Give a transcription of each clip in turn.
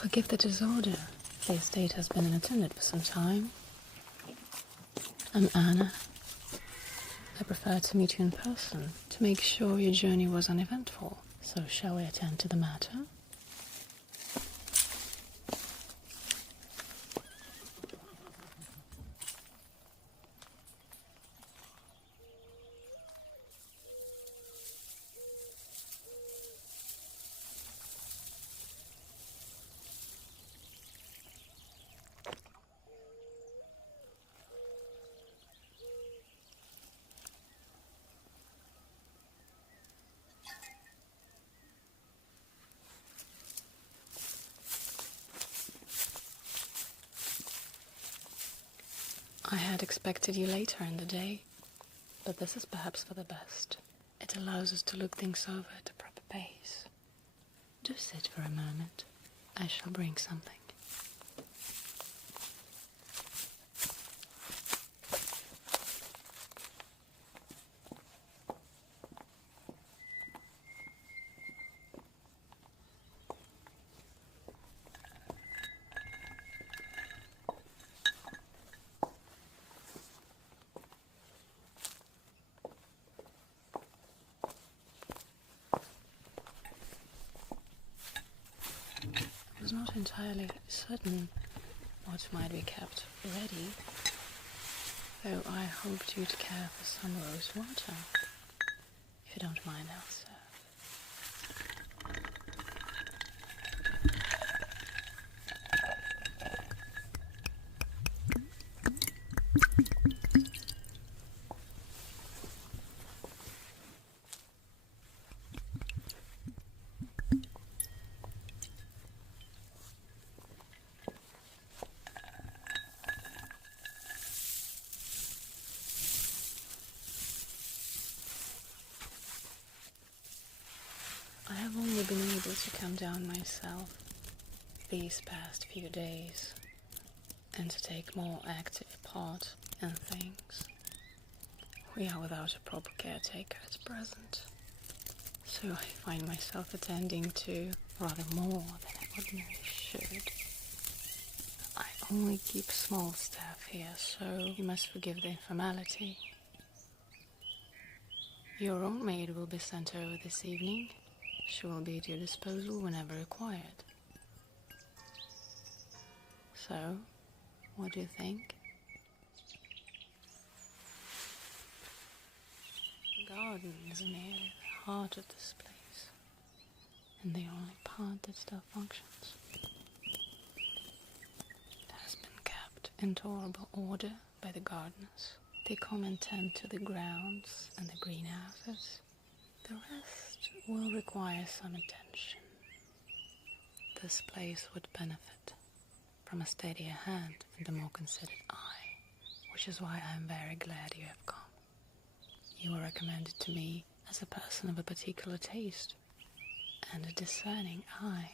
Forgive the disorder. The estate has been unattended for some time. I'm Anna. I prefer to meet you in person to make sure your journey was uneventful. So shall we attend to the matter? I had expected you later in the day, but this is perhaps for the best. It allows us to look things over at a proper pace. Do sit for a moment. I shall bring something. I was not entirely certain what might be kept ready, though I hoped you'd care for some rose water. If you don't mind, I'll serve. I have only been able to come down myself these past few days and to take more active part in things. We are without a proper caretaker at present, so I find myself attending to rather more than I ordinarily should. I only keep small staff here, so you must forgive the informality. Your own maid will be sent over this evening. She will be at your disposal whenever required. So, what do you think? The garden is nearly the heart of this place, and the only part that still functions. It has been kept in tolerable order by the gardeners. They come and tend to the grounds and the greenhouses. The rest will require some attention. This place would benefit from a steadier hand and a more considered eye, which is why I am very glad you have come. You were recommended to me as a person of a particular taste and a discerning eye.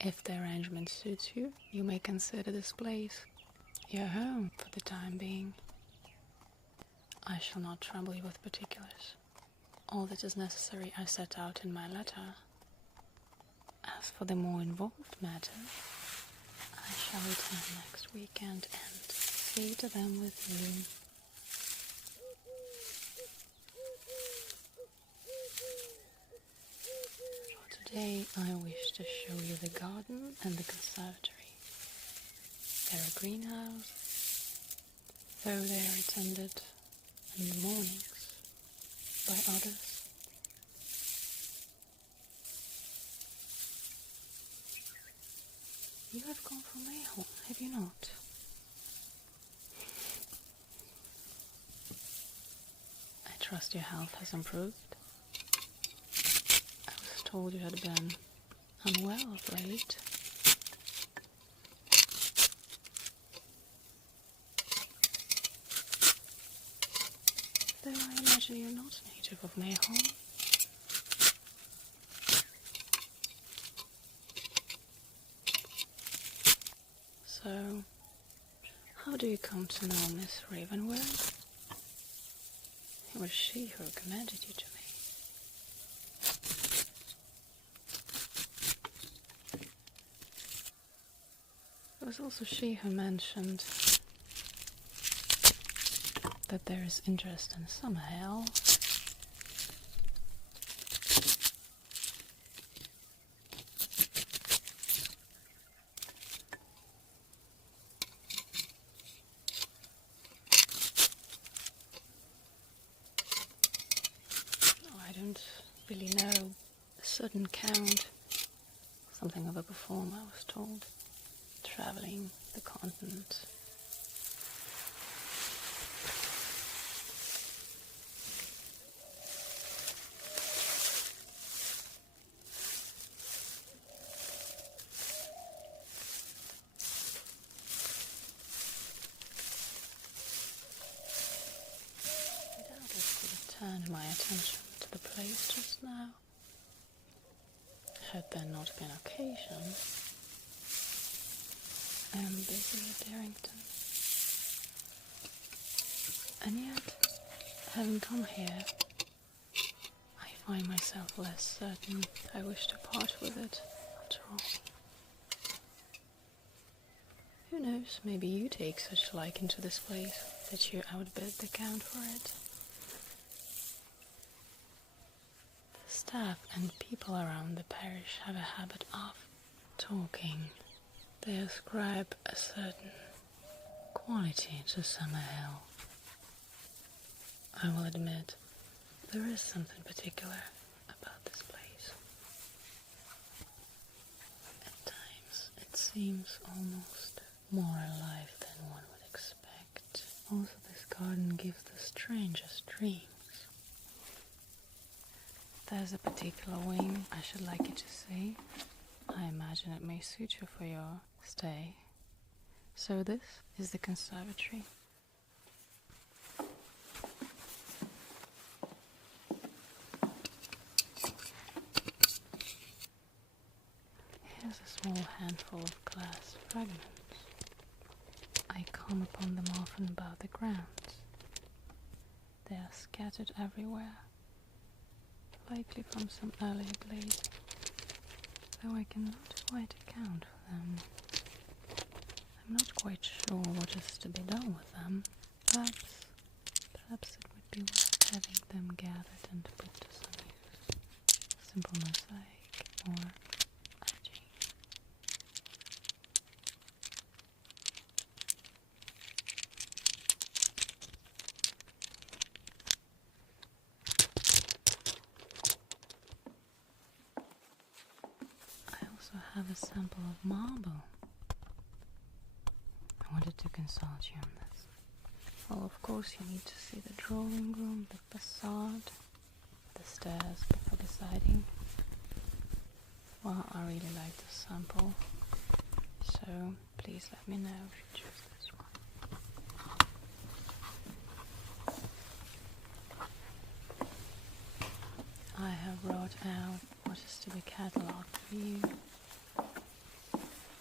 If the arrangement suits you, you may consider this place your home for the time being. I shall not trouble you with particulars. All that is necessary I set out in my letter. As for the more involved matter, I shall return next weekend and see to them with you. For today, I wish to show you the garden and the conservatory. There are greenhouses, though they are attended in the mornings by others. You have come from Mayholm, have you not? I trust your health has improved. I was told you had been unwell of late. Though I imagine you're not a native of Mayholm. So, how do you come to know Miss Ravenworth? It was she who recommended you to me. was also she who mentioned that there is interest in Summerhill. I don't really know a certain count, something of a performer, I was told, traveling the continent. I doubtless could have turned my attention to the place just now, had there not been occasion. I am busy at Darrington. And yet, having come here, I find myself less certain I wish to part with it, after all. Who knows, maybe you take such liking to this place that you outbid the Count for it. The staff and people around the parish have a habit of talking. They ascribe a certain quality to Summerhill. I will admit, there is something particular about this place. At times, it seems almost more alive than one would expect. Also, this garden gives the strangest dreams. There's a particular wing I should like you to see. I imagine it may suit you for your stay. So this is the conservatory. Here's a small handful of glass fragments. I come upon them often about the grounds. They are scattered everywhere, likely from some earlier glade, though I cannot quite account for them. I'm not quite sure what is to be done with them. Perhaps it would be worth having them gathered and put to some use. Simple mosaic or etching. I also have a sample of marble. I wanted to consult you on this. Well, of course you need to see the drawing room, the facade, the stairs before deciding. Well, I really like the sample, so please let me know if you choose this one. I have wrote out what is to be catalogued for you.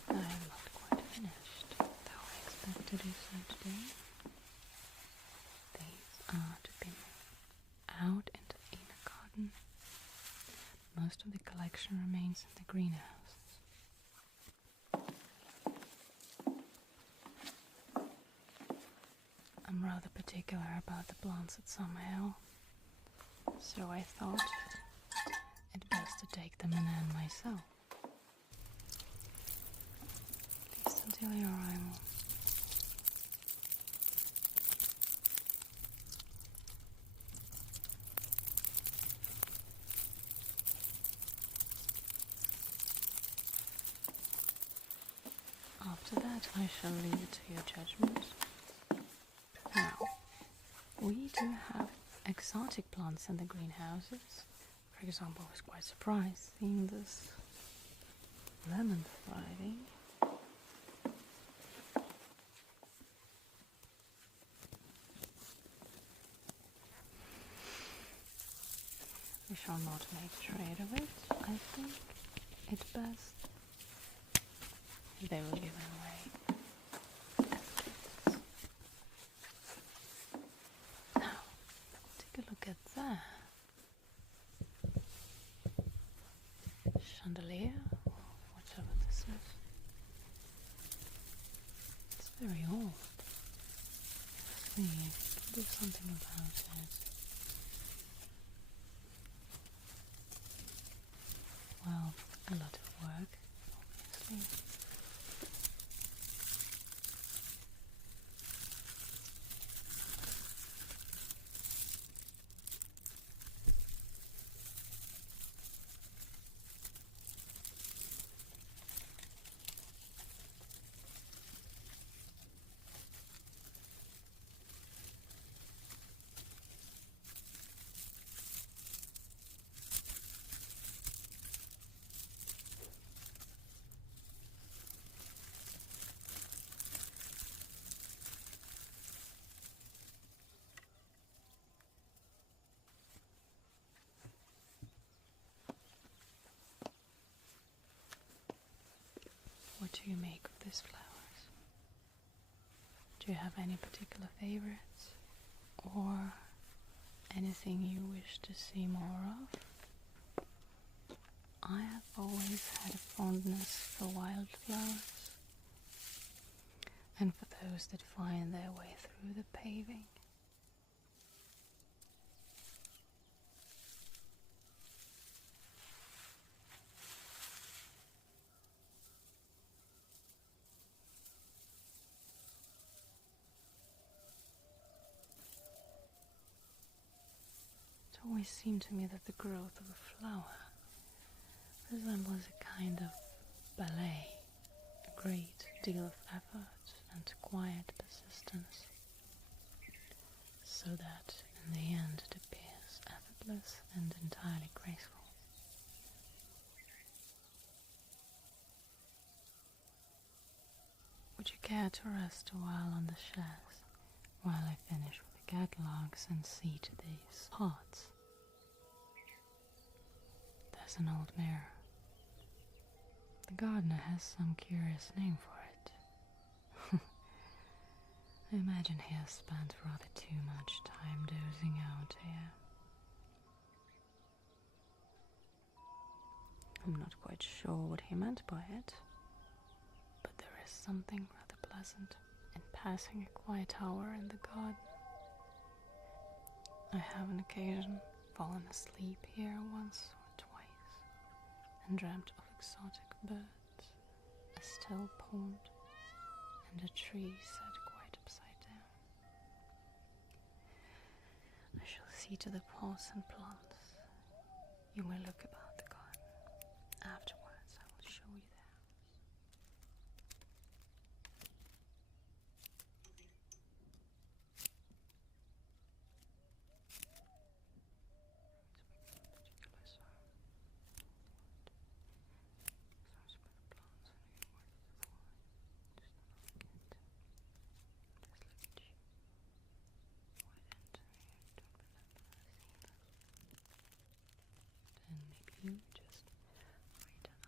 I am not quite finished, though I expect to do so today. These are to be moved out into the inner garden. Most of the collection remains in the greenhouses. I'm rather particular about the plants at Summerhill, so I thought it best to take them in hand myself. At least until your arrival. After that, I shall leave it to your judgment. Now, we do have exotic plants in the greenhouses. For example, I was quite surprised seeing this lemon thriving. We shall not make trade of it. I think it best they will give it away. Now, take a look at that. Chandelier, or whatever this is. very old. See if you can do something about it. Well, a lot of work, obviously. What do you make of these flowers? Do you have any particular favorites? Or anything you wish to see more of? I have always had a fondness for wildflowers, and for those that find their way through the paving. It always seemed to me that the growth of a flower resembles a kind of ballet, a great deal of effort and quiet persistence, so that in the end it appears effortless and entirely graceful. Would you care to rest a while on the chaise while I finish with the catalogues and see to these pots? There's an old mirror. The gardener has some curious name for it. I imagine he has spent rather too much time dozing out here. I'm not quite sure what he meant by it, but there is something rather pleasant in passing a quiet hour in the garden. I have on occasion fallen asleep here once or twice and dreamt of exotic birds, a still pond, and a tree set quite upside down. I shall see to the pots and plants. You may look about the garden. Afterwards I will show you the house. Then maybe you just write down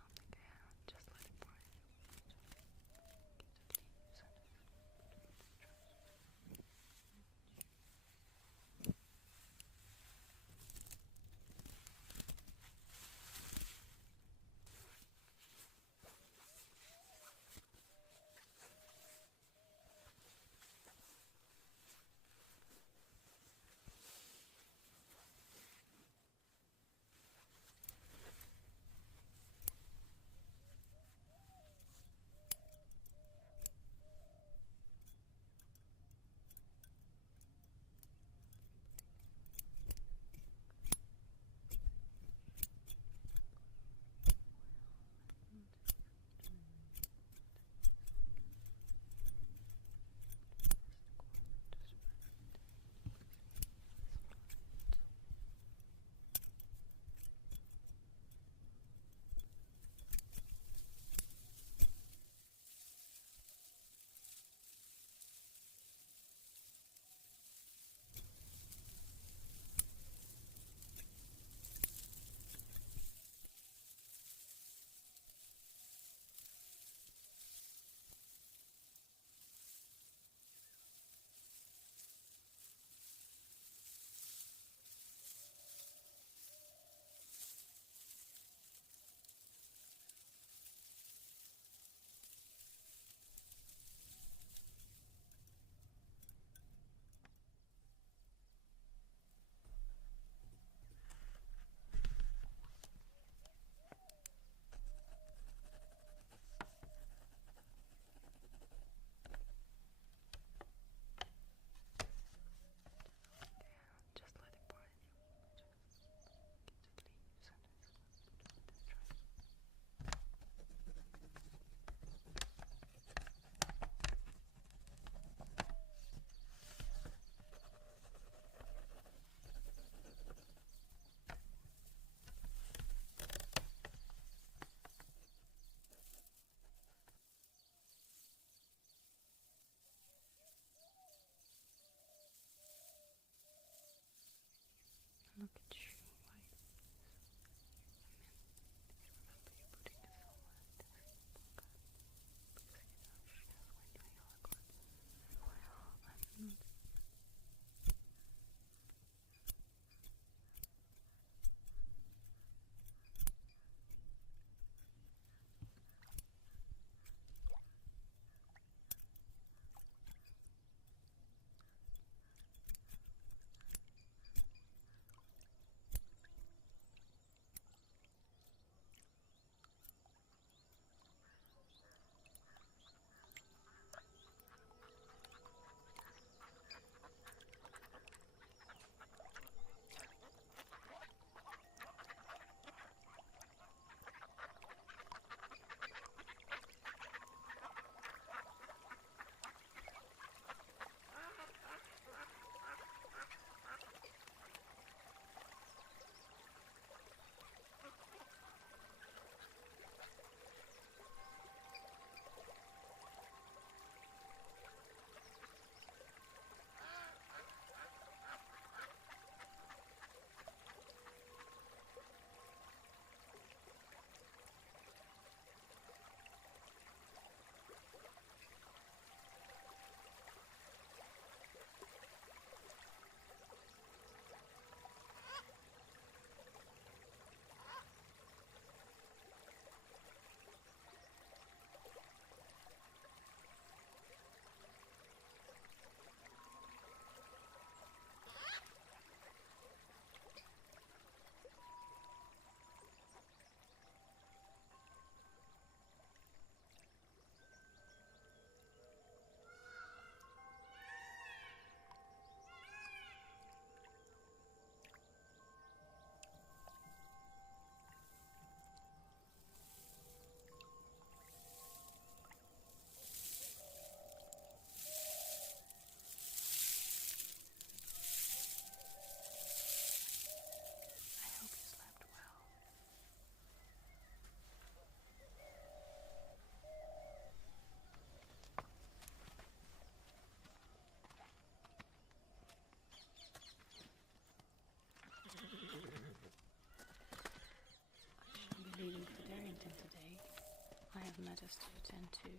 have matters to attend to,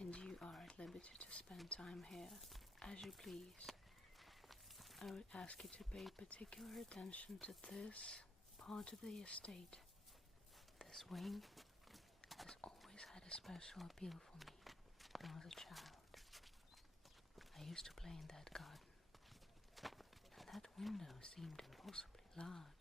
and you are at liberty to spend time here as you please. I would ask you to pay particular attention to this part of the estate. This wing has always had a special appeal for me when I was a child. I used to play in that garden, and that window seemed impossibly large.